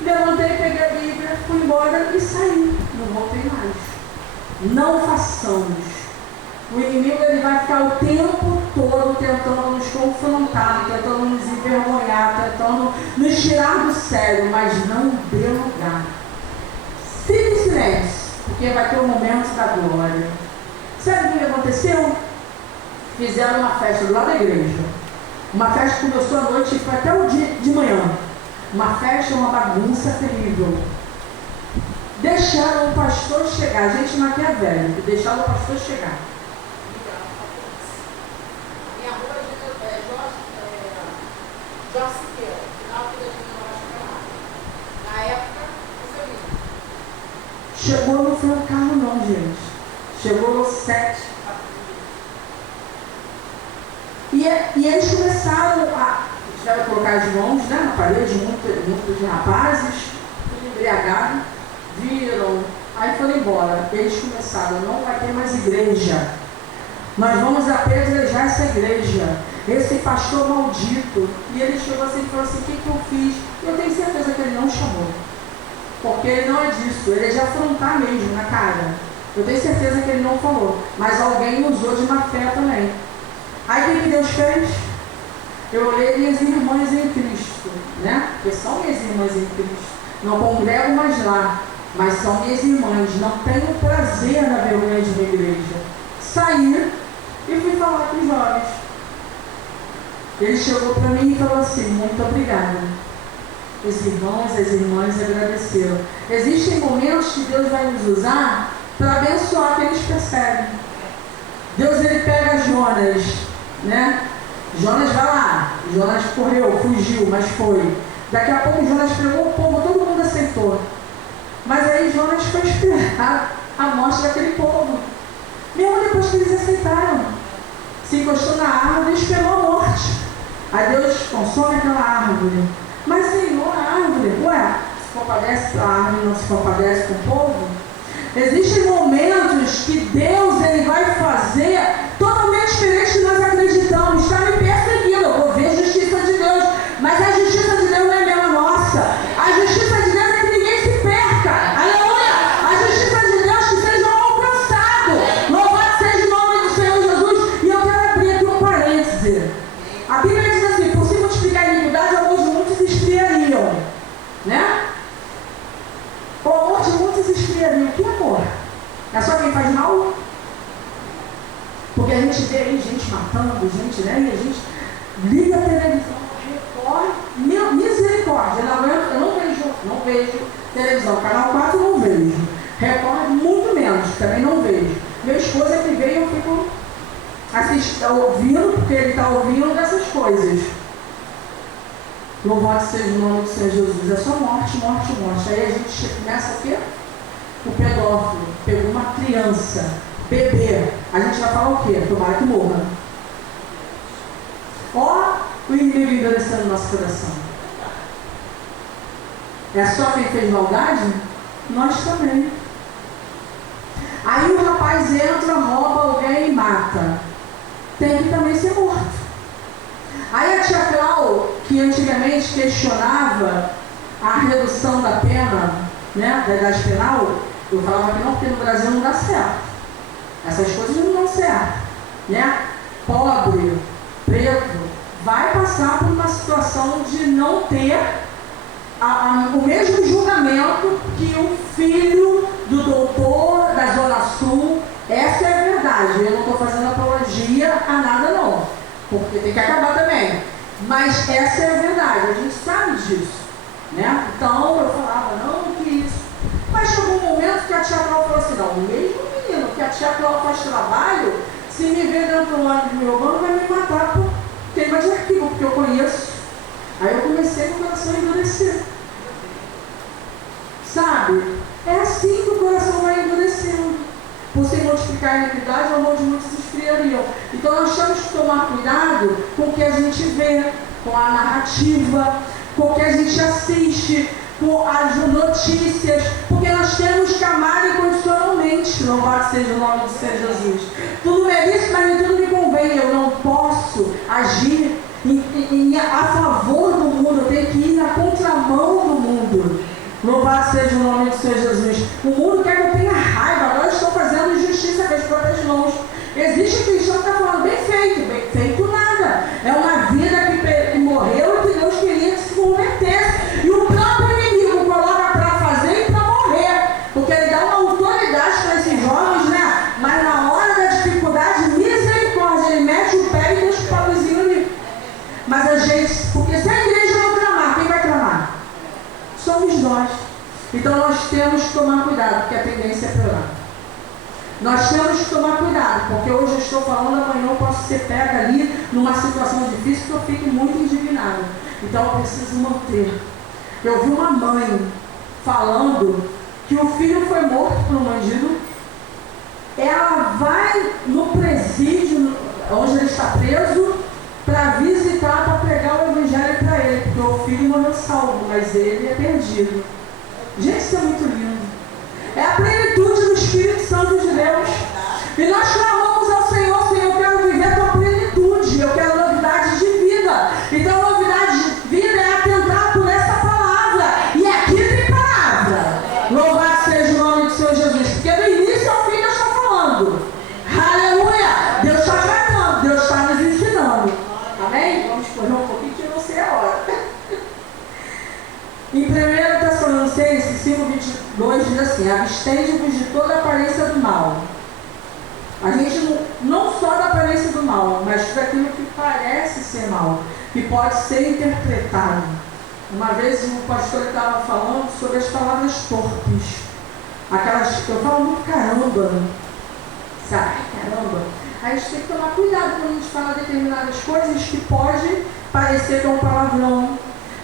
Levantei, peguei a Bíblia, fui embora e saí. Não voltei mais. Não façamos. O inimigo ele vai ficar o tempo todo tentando nos confrontar, tentando nos envergonhar, tentando nos tirar do sério, mas não dê lugar. Fique em silêncio, porque vai ter o momento da glória. Sabe o que aconteceu? Fizeram uma festa do lado da igreja. Uma festa que começou à noite e foi até o dia de manhã. Uma festa, uma bagunça terrível. Deixaram o pastor chegar. A gente não é velho, deixaram o pastor chegar. Minha rua é Jorge Siqueira, final da General. Na época, você viu? Chegou, não foi um carro não, gente. Chegou 7. E eles começaram a... Tiveram que colocar as mãos, né, na parede, muitos rapazes, tudo embriagado, viram, aí foram embora. Eles começaram, não vai ter mais igreja. Nós vamos apedrejar essa igreja, esse pastor maldito. E ele chegou assim e falou assim, o que eu fiz? Eu tenho certeza que ele não chamou. Porque ele não é disso, ele é de afrontar mesmo na cara. Eu tenho certeza que ele não falou, mas alguém usou de má fé também. Aí o que Deus fez? Eu olhei minhas irmãs em Cristo, né? Porque são minhas irmãs em Cristo. Não congrego mais lá, mas são minhas irmãs. Não tenho prazer na vergonha de uma igreja. Saí e fui falar com os jovens. Ele chegou para mim e falou assim, muito obrigada. Os irmãos e as irmãs agradeceram. Existem momentos que Deus vai nos usar para abençoar quem eles percebem. Deus ele pega Jonas, né? Jonas vai lá, Jonas correu, fugiu, mas foi. Daqui a pouco Jonas pegou o povo, todo mundo aceitou. Mas aí Jonas foi esperar a morte daquele povo. Mesmo depois que eles aceitaram, se encostou na árvore e esperou a morte. Aí Deus consome aquela árvore. Mas Senhor, a árvore, se compadece a árvore, não se compadece com o povo? Existem momentos que Deus ele vai fazer totalmente diferente do que nós acreditamos. Está me perseguindo, eu vou ver a justiça de Deus. Mas a justiça de Deus não é mesmo nossa. A justiça de Deus é que ninguém se perca. Aleluia! A justiça de Deus que sejam alcançados. Louvado seja o nome do Senhor Jesus. E eu quero abrir aqui um parêntese. A Bíblia diz assim, por se multiplicar a iniquidade, alguns de muitos esfriariam. Né? O amor de muitos esfriaria. Que amor? É só quem faz mal? Porque a gente vê aí gente matando, gente, né? E a gente liga a televisão, recorre, misericórdia. Eu não vejo televisão. Canal 4 eu não vejo. Recorre muito menos, também não vejo. Meu esposo é que vê e eu fico ouvindo, porque ele está ouvindo dessas coisas. Louvado seja o nome do Senhor Jesus. É só morte, morte, morte. Aí a gente começa o quê? O pedófilo pegou uma criança, bebê. A gente vai falar o quê? Tomara que morra. Ó, o inimigo endurecendo no nosso coração. É só quem fez maldade? Nós também. Aí o rapaz entra, rouba alguém e mata. Tem que também ser morto. Aí a tia Clau, que antigamente questionava a redução da pena, né, da idade penal, eu falava que não, porque no Brasil não dá certo. Essas coisas não dão certo. Né? Pobre, preto, vai passar por uma situação de não ter o mesmo julgamento que o filho do doutor da Zona Sul. Essa é a verdade. Eu não estou fazendo apologia a nada não, porque tem que acabar também. Mas essa é a verdade, a gente sabe disso. Né? Então eu falava, não, que isso. Mas chegou um momento que a tia Clau falou assim, não, o mesmo menino imagino que a tia Cláudia faz trabalho, se me ver dentro do ônibus me roubando, vai me matar por queima de arquivo, porque eu conheço. Aí eu comecei com o coração a endurecer. Sabe? É assim que o coração vai endurecendo. Por se multiplicar a iniquidade, o amor de muitos se esfriariam. Então nós temos que tomar cuidado com o que a gente vê, com a narrativa, com o que a gente assiste, com as notícias, porque nós temos que amar incondicionalmente. Louvado seja o nome do Senhor Jesus. Tudo me é lícito, mas nem tudo me convém. Eu não posso agir a favor do mundo, eu tenho que ir na contramão do mundo. Louvado seja o nome do Senhor Jesus. O mundo quer que eu tenha raiva, agora eu estou fazendo injustiça com as próprias mãos. Existe cristão que está falando bem feito nada. É uma vida que morreu e que Deus queria que se convertesse. E o próprio inimigo coloca para fazer e para morrer. Porque ele dá uma autoridade para esses jovens, né? Mas na hora da dificuldade, misericórdia, ele mete o pé e deixa o pobrezinho ali. Mas a gente, porque se a igreja não clamar, quem vai clamar? Somos nós. Então nós temos que tomar cuidado, porque a tendência é piorar. Nós temos que tomar cuidado, porque hoje eu estou falando, amanhã eu posso ser pega ali numa situação difícil que eu fico muito indignada. Então eu preciso manter. Eu vi uma mãe falando que o filho foi morto por um bandido. Ela vai no presídio, onde ele está preso, para visitar, para pregar o evangelho para ele, porque o filho morreu salvo, mas ele é perdido. Gente, isso é muito lindo. É a plenitude do Espírito Santo de Deus. E nós clamamos ao Senhor: Senhor, eu quero viver a tua plenitude, eu quero novidade de vida. Então, novidade de vida é atentar por essa palavra. E aqui tem palavra. Louvado seja o nome do Senhor Jesus. Porque do início ao fim Deus está falando. Aleluia! Deus está tratando, Deus está nos ensinando. Amém? Vamos correr um pouquinho que não sei a hora. Em 1 Tessalonicenses 5:22 diz assim: abstende-vos de toda aparência do mal. A gente não só da aparência do mal, mas daquilo que parece ser mal, que pode ser interpretado. Uma vez o pastor estava falando sobre as palavras torpes. Aquelas que eu falo muito caramba. Sabe? Caramba. A gente tem que tomar cuidado quando a gente fala determinadas coisas que pode parecer que é um palavrão,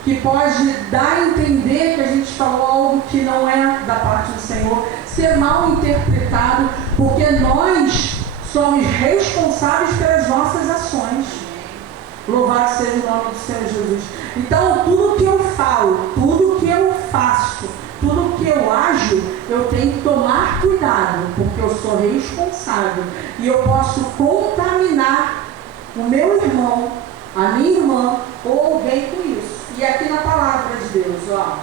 que pode dar a entender que a gente falou algo que não é da parte do Senhor, ser mal interpretado, porque nós somos responsáveis pelas nossas ações. Louvado seja o nome do Senhor Jesus. Então, tudo que eu falo, tudo que eu faço, tudo que eu ajo, eu tenho que tomar cuidado, porque eu sou responsável e eu posso contaminar o meu irmão, a minha irmã ou alguém com isso. E aqui na palavra de Deus, ó: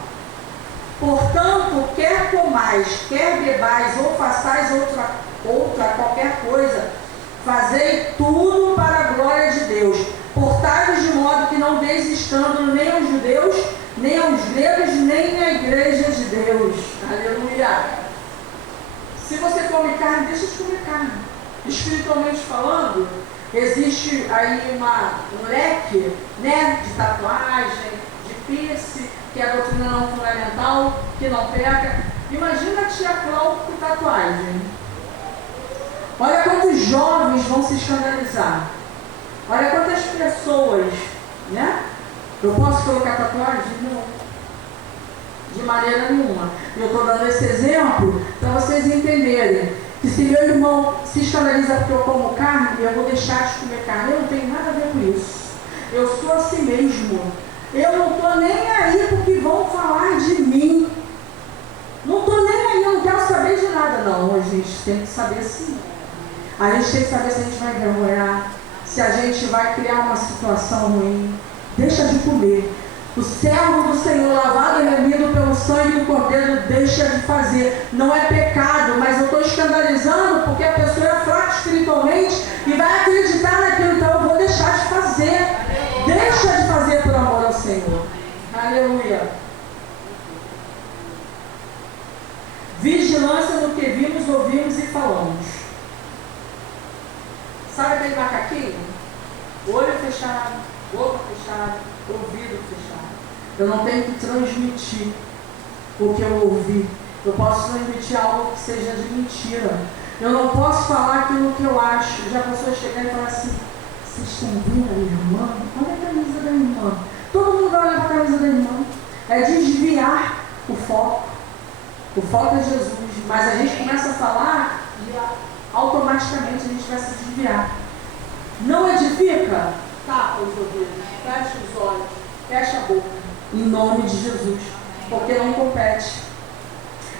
portanto, quer comais, quer bebais ou façais outra qualquer coisa, fazei tudo para a glória de Deus. Portai-vos de modo que não deis escândalo nem aos judeus, nem aos gregos, nem à igreja de Deus. Aleluia! Se você come carne, deixa de comer carne. Espiritualmente falando, existe aí um leque, né, de tatuagem, de piercing, que é a doutrina não fundamental, que não pega. Imagina a tia Cláudia com tatuagem. Olha quantos jovens vão se escandalizar. Olha quantas pessoas, né? Eu posso colocar tatuagem? Não. De maneira nenhuma. Eu estou dando esse exemplo para vocês entenderem que se meu irmão se escandaliza porque eu como carne, eu vou deixar de comer carne. Eu não tenho nada a ver com isso. Eu sou assim mesmo. Eu não estou nem aí porque vão falar de mim. Não estou nem aí, eu não quero saber de nada. Não, a gente tem que saber sim. A gente tem que saber se a gente vai envergonhar, se a gente vai criar uma situação ruim. Deixa de comer. O servo do Senhor, lavado e remido pelo sangue do Cordeiro, deixa de fazer. Não é pecado, mas eu estou escandalizando porque a pessoa é fraca espiritualmente e vai acreditar naquilo, então eu vou deixar de fazer. Deixa de fazer por amor ao Senhor. Aleluia. Vigilância no que vimos, ouvimos e falamos. Sabe aquele macaquinho? Olho fechado, boca fechada, ouvido fechado. Eu não tenho que transmitir o que eu ouvi. Eu posso transmitir algo que seja de mentira. Eu não posso falar aquilo que eu acho. Já a pessoa chegar e falar assim, vocês estão vendo a irmã? Olha a camisa da irmã. Todo mundo vai olhar para a camisa da irmã. É desviar o foco. O foco é Jesus. Mas a gente começa a falar e automaticamente a gente vai se desviar. Não edifica? Tapa os ouvidos, fecha os olhos, fecha a boca. Em nome de Jesus. Porque não compete.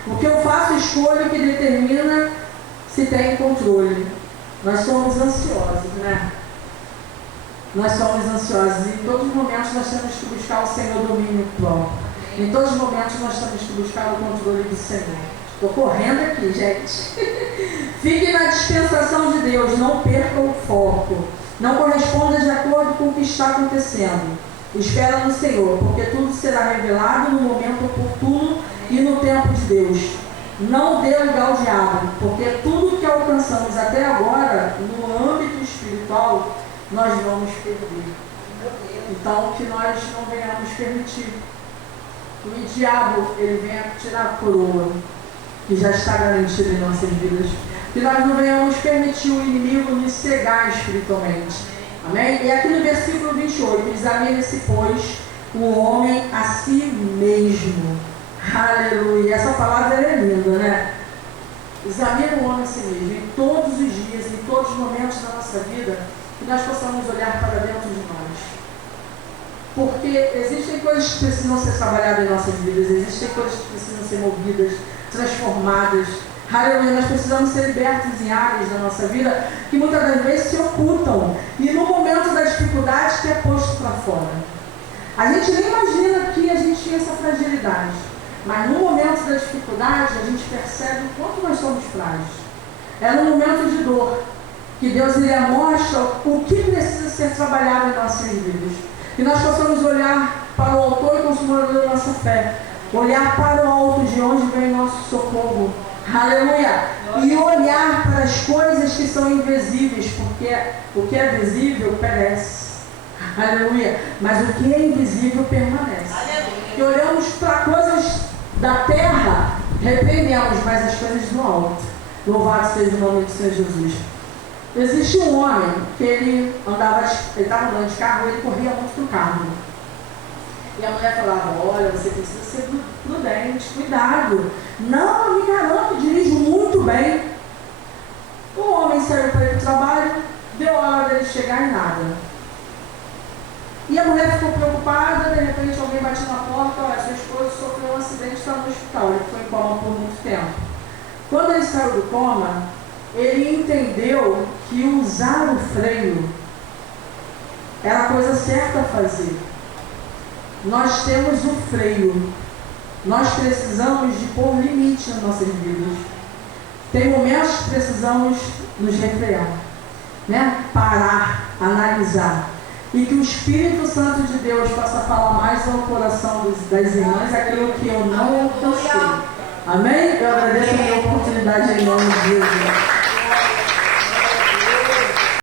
Porque eu faço escolha que determina se tem controle. Nós somos ansiosos, né? Nós somos ansiosos e em todos os momentos nós temos que buscar o Senhor domínio próprio. Em todos os momentos nós temos que buscar o controle do Senhor. Estou correndo aqui, gente. Fique na dispensação de Deus, não perca o foco. Não corresponda de acordo com o que está acontecendo. Espera no Senhor, porque tudo será revelado no momento oportuno e no tempo de Deus. Não dê lugar ao diabo, porque tudo que alcançamos até agora, no âmbito espiritual, nós vamos perder. Então, que nós não venhamos permitir que o diabo ele venha tirar a coroa que já está garantida em nossas vidas. Que nós não venhamos permitir o inimigo nos cegar espiritualmente. Amém? E aqui no versículo 28, examine-se, pois, o homem a si mesmo. Aleluia! Essa palavra é linda, né? Examine o homem a si mesmo. Em todos os dias, em todos os momentos da nossa vida, que nós possamos olhar para dentro de nós. Porque existem coisas que precisam ser trabalhadas em nossas vidas, existem coisas que precisam ser movidas, transformadas. Aleluia, nós precisamos ser libertos em áreas da nossa vida que muitas das vezes se ocultam. E no momento da dificuldade que é posto para fora. A gente nem imagina que a gente tinha essa fragilidade. Mas no momento da dificuldade a gente percebe o quanto nós somos frágeis. É no momento de dor que Deus ele mostra o que precisa ser trabalhado em nossas vidas. Que nós possamos olhar para o autor e consumador da nossa fé. Olhar para o alto de onde vem nosso socorro. Aleluia! E olhar para as coisas que são invisíveis, porque o que é visível perece. Aleluia! Mas o que é invisível permanece. E olhamos para coisas da terra, repreendemos, mas as coisas do alto. Louvado seja o nome do Senhor Jesus. Existia um homem que ele estava andando de carro e ele corria muito no carro. E a mulher falava, olha, você precisa ser prudente, cuidado. Não, eu me garanto, dirijo muito bem. O homem saiu para ir para o trabalho, deu a hora dele chegar e nada. E a mulher ficou preocupada, de repente alguém bateu na porta, olha, sua esposa sofreu um acidente e está no hospital. Ele ficou em coma por muito tempo. Quando ele saiu do coma, ele entendeu que usar o freio era a coisa certa a fazer. Nós temos o freio. Nós precisamos de pôr limite nas nossas vidas. Tem momentos que precisamos nos refrear, né? Parar, analisar. E que o Espírito Santo de Deus possa falar mais ao coração das irmãs aquilo que eu não alcancei. Amém? Eu agradeço a minha oportunidade em nome de Jesus.